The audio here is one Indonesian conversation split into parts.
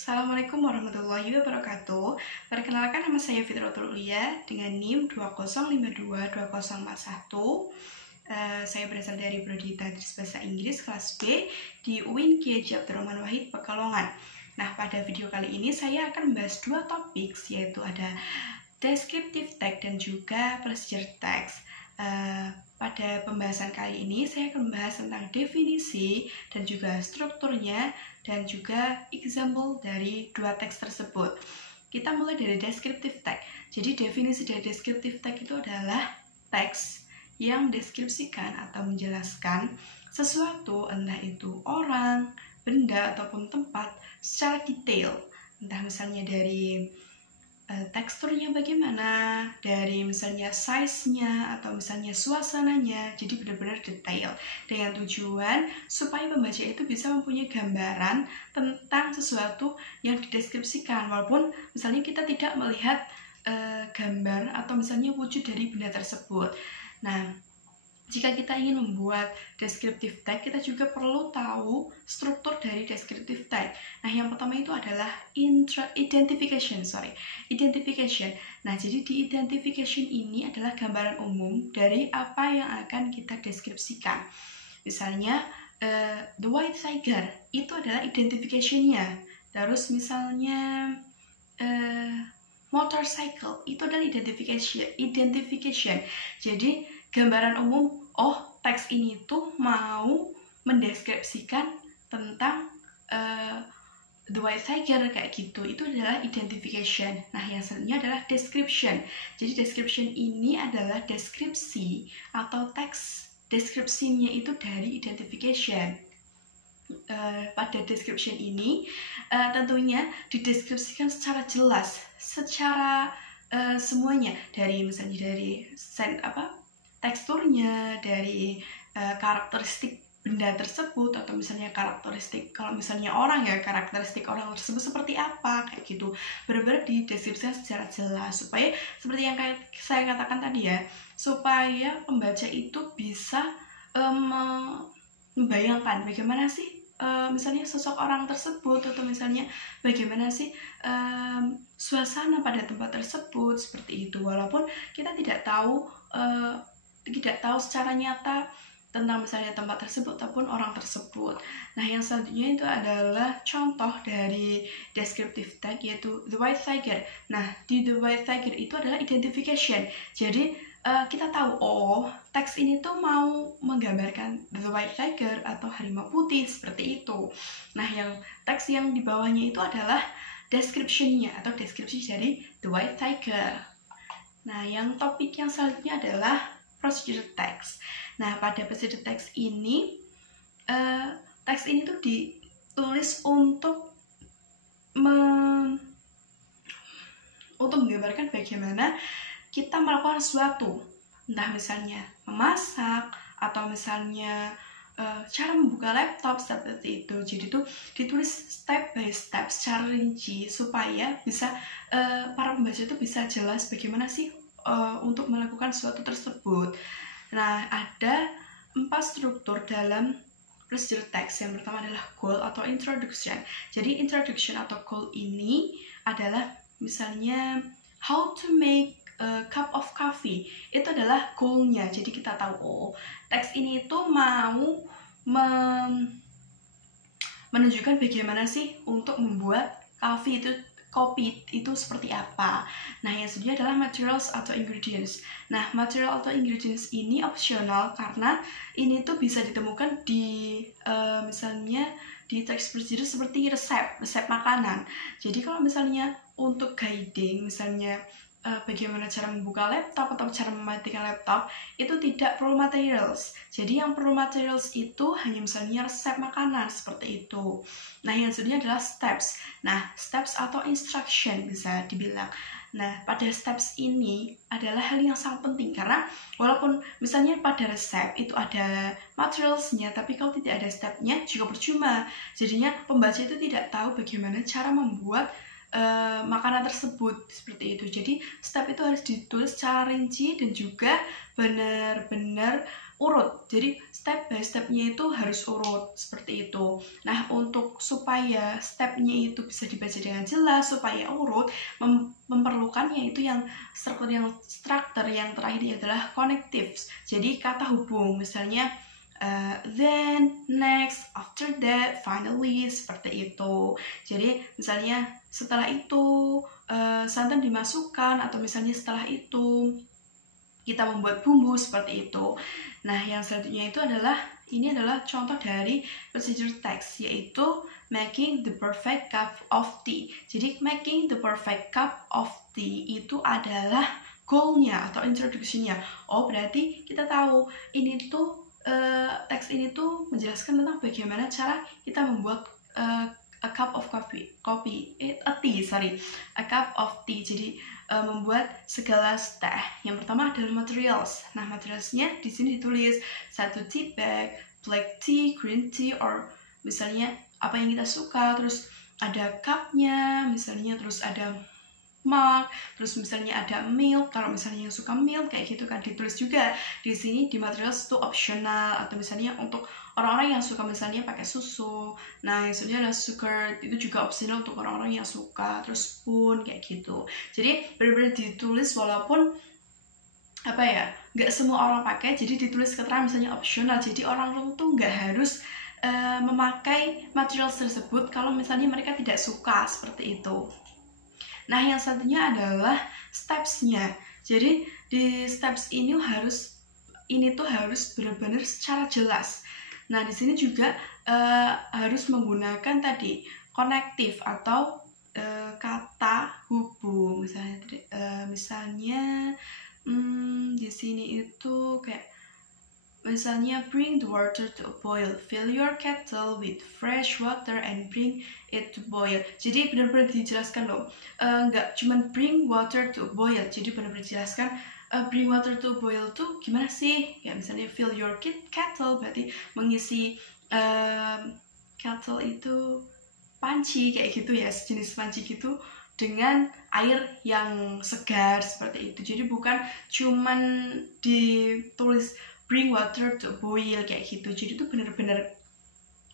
Assalamualaikum warahmatullahi wabarakatuh. Perkenalkan, nama saya Fitratul Ulia dengan NIM 20522041. Saya berasal dari Prodi Tadris Bahasa Inggris kelas B di UIN Kiai Abdurrahman Wahid Pekalongan. Nah, pada video kali ini saya akan membahas dua topik, yaitu ada descriptive text dan juga procedure text. Pada pembahasan kali ini saya akan membahas tentang definisi dan juga strukturnya dan juga example dari dua teks tersebut. Kita mulai dari descriptive text. Jadi definisi dari descriptive text itu adalah teks yang mendeskripsikan atau menjelaskan sesuatu, entah itu orang, benda ataupun tempat secara detail. Entah misalnya dari teksturnya bagaimana, dari misalnya size-nya atau misalnya suasananya, jadi benar-benar detail dengan tujuan supaya pembaca itu bisa mempunyai gambaran tentang sesuatu yang dideskripsikan, walaupun misalnya kita tidak melihat gambar atau misalnya wujud dari benda tersebut. Nah, jika kita ingin membuat descriptive text, kita juga perlu tahu struktur dari descriptive text. Nah, yang pertama itu adalah identification. Nah, jadi di identification ini adalah gambaran umum dari apa yang akan kita deskripsikan. Misalnya, the white tiger itu adalah identification-nya. Terus misalnya motorcycle itu adalah identification. Jadi gambaran umum, teks ini tuh mau mendeskripsikan tentang the white tiger kayak gitu. Itu adalah identification. Nah, yang selanjutnya adalah description. Jadi description ini adalah deskripsi atau teks deskripsinya itu dari identification. Pada description ini tentunya dideskripsikan secara jelas, secara semuanya, dari misalnya dari teksturnya, dari karakteristik benda tersebut, atau misalnya karakteristik, kalau misalnya orang ya, karakteristik orang tersebut seperti apa, kayak gitu. Benar-benar dideskripsikan secara jelas, supaya seperti yang saya katakan tadi ya, supaya pembaca itu bisa membayangkan bagaimana sih misalnya sosok orang tersebut, atau misalnya bagaimana sih suasana pada tempat tersebut, seperti itu. Walaupun kita tidak tahu secara nyata tentang misalnya tempat tersebut ataupun orang tersebut. Nah, yang selanjutnya itu adalah contoh dari descriptive text, yaitu the white tiger. Nah, di the white tiger itu adalah identification. Jadi kita tahu, teks ini tuh mau menggambarkan the white tiger atau harimau putih, seperti itu. Nah, yang teks yang di bawahnya itu adalah description-nya atau deskripsi dari the white tiger. Nah, yang topik yang selanjutnya adalah procedure text. Nah, pada procedure text ini, teks ini tuh ditulis untuk menggambarkan bagaimana kita melakukan sesuatu, entah misalnya memasak atau misalnya cara membuka laptop, seperti itu. Jadi tuh ditulis step by step secara rinci supaya bisa para pembaca itu bisa jelas bagaimana sih untuk melakukan sesuatu tersebut. Nah, ada 4 struktur dalam procedure text. Yang pertama adalah goal atau introduction. Jadi introduction atau goal ini adalah misalnya how to make a cup of coffee. Itu adalah goal-nya. Jadi kita tahu, teks ini tuh mau menunjukkan bagaimana sih untuk membuat kopi itu seperti apa. Nah, yang selanjutnya adalah materials atau ingredients. Nah, material atau ingredients ini opsional karena ini tuh bisa ditemukan di misalnya di teks procedure seperti resep makanan. Jadi kalau misalnya untuk guiding, misalnya bagaimana cara membuka laptop atau cara mematikan laptop, itu tidak perlu materials. Jadi yang perlu materials itu hanya misalnya resep makanan, seperti itu. Nah, yang selanjutnya adalah steps. Nah, steps atau instruction bisa dibilang. Nah, pada steps ini adalah hal yang sangat penting, karena walaupun misalnya pada resep itu ada materialsnya, tapi kalau tidak ada stepnya juga percuma. Jadinya pembaca itu tidak tahu bagaimana cara membuat makanan tersebut, seperti itu. Jadi step itu harus ditulis secara rinci dan juga benar-benar urut. Jadi step by stepnya itu harus urut seperti itu. Nah, untuk supaya stepnya itu bisa dibaca dengan jelas, supaya urut, memerlukannya itu yang struktur yang terakhir adalah connectives. Jadi kata hubung, misalnya then, next, after that, finally, seperti itu. Jadi misalnya setelah itu santan dimasukkan, atau misalnya setelah itu kita membuat bumbu, seperti itu. Nah, yang selanjutnya itu ini adalah contoh dari procedure text, yaitu making the perfect cup of tea. Jadi making the perfect cup of tea itu adalah goal-nya atau introduction-nya. Oh, berarti kita tahu ini tuh teks ini tuh menjelaskan tentang bagaimana cara kita membuat a cup of a cup of tea. Jadi membuat segelas teh. Yang pertama adalah materials. Nah, materialsnya di sini ditulis 1 tea bag, black tea, green tea, or misalnya apa yang kita suka. Terus ada cupnya, misalnya, terus ada mug, terus misalnya ada milk, kalau misalnya yang suka milk kayak gitu kan ditulis juga di sini. Di materials itu optional, atau misalnya untuk orang-orang yang suka misalnya pakai susu. Nah, yang selanjutnya adalah sugar, itu juga optional untuk orang-orang yang suka. Terus spoon kayak gitu. Jadi benar-benar ditulis walaupun apa ya, nggak semua orang pakai, jadi ditulis keterangan misalnya optional. Jadi orang tuh nggak harus memakai materials tersebut kalau misalnya mereka tidak suka, seperti itu. Nah, yang satunya adalah steps-nya. Jadi di steps ini tuh harus benar-benar secara jelas. Nah, di sini juga harus menggunakan tadi konektif atau kata hubung. Misalnya di sini itu kayak misalnya bring the water to a boil, fill your kettle with fresh water and bring it to boil. Jadi benar-benar dijelaskan loh, nggak cuman bring water to a boil. Jadi benar-benar dijelaskan bring water to a boil tuh gimana sih? Ya misalnya fill your kettle berarti mengisi kettle itu panci kayak gitu ya, sejenis panci gitu dengan air yang segar seperti itu. Jadi bukan cuman ditulis bring water to boil kayak gitu. Jadi itu benar-benar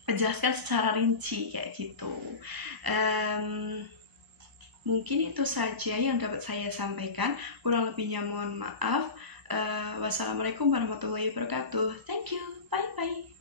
menjelaskan secara rinci kayak gitu. Mungkin itu saja yang dapat saya sampaikan. Kurang lebihnya mohon maaf. Wassalamualaikum warahmatullahi wabarakatuh. Thank you. Bye bye.